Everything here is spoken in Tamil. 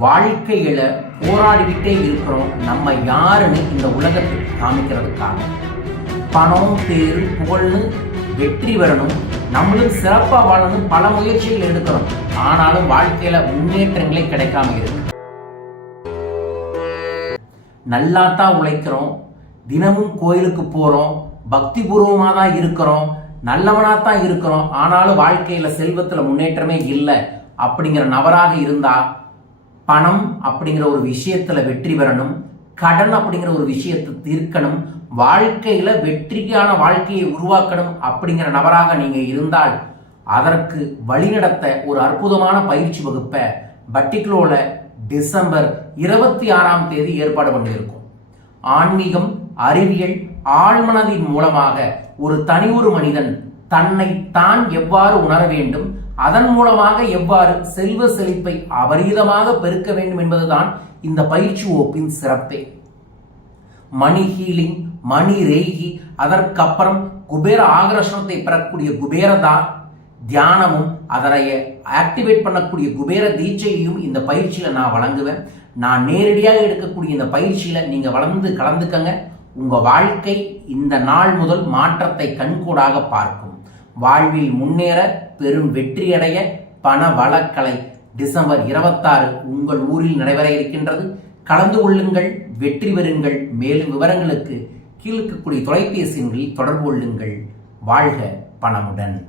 வாழ்க்கையில போராடிக்கிட்டே இருக்கிறோம். நம்ம யாருன்னு இந்த உலகத்துக்கு காமிக்கிறதுக்காக. பணம் பேர் புகழ்னு வெற்றி வரணும். நம்மளும் சிறப்பாக வாழணும் பல முயற்சிகள் எடுக்கிறோம். ஆனாலும் வாழ்க்கையில முன்னேற்றங்களே கிடைக்காம இருக்கு. நல்லா தான் உழைக்கிறோம். தினமும் கோயிலுக்கு போறோம். பக்தி பூர்வமாக தான் இருக்கிறோம். நல்லவனாக தான் இருக்கிறோம். ஆனாலும் வாழ்க்கையில செல்வத்தில் முன்னேற்றமே இல்லை. அப்படிங்கிற நபராக இருந்தால் பணம் அப்படிங்கிற ஒரு விஷயத்துல வெற்றி பெறணும் கடன் அப்படிங்கிற ஒரு விஷயத்தை தீர்க்கணும் வாழ்க்கையில வெற்றிக்கான வாழ்க்கையை உருவாக்கணும் அப்படிங்கிற நபராக நீங்க இருந்தால் அதற்கு வழிநடத்த ஒரு அற்புதமான பயிற்சி வகுப்பை பட்டிக்குலோல டிசம்பர் இருபத்தி ஆறாம் தேதி ஏற்பாடு பண்ணியிருக்கோம். ஆன்மீகம் அறிவியல் ஆழ்மனதின் மூலமாக ஒரு தனி ஒரு மனிதன் தன்னை தான் எவ்வாறு உணர வேண்டும்? அதன் மூலமாக எவ்வாறு செல்வ செழிப்பை அபரீதமாக பெருக்க வேண்டும் என்பதுதான் இந்த பயிற்சி ஓப்பின் சிறப்பே. மணி ஹீலிங் மணி ரேகி அதற்கப்புறம் குபேர ஆகர்ஷணத்தை பெறக்கூடிய குபேரதா தியானமும் அதனை ஆக்டிவேட் பண்ணக்கூடிய குபேர தீட்சையையும் இந்த பயிற்சியில நான் வழங்குவேன். நான் நேரடியாக எடுக்கக்கூடிய இந்த பயிற்சியில நீங்க வளர்ந்து கலந்துக்கங்க. உங்க வாழ்க்கை இந்த நாள் முதல் மாற்றத்தை கண்கூடாக பார்க்கும். வாழ்வில் முன்னேற பெரும் வெற்றியடைய பண வளக்கலை டிசம்பர் இருபத்தாறு உங்கள் ஊரில் நடைபெற இருக்கின்றது. கலந்து கொள்ளுங்கள் வெற்றி பெறுங்கள். மேலும் விவரங்களுக்கு கீழ்க்கக்கூடிய தொலைபேசியங்களில் தொடர்பு கொள்ளுங்கள். வாழ்க பணமுடன்.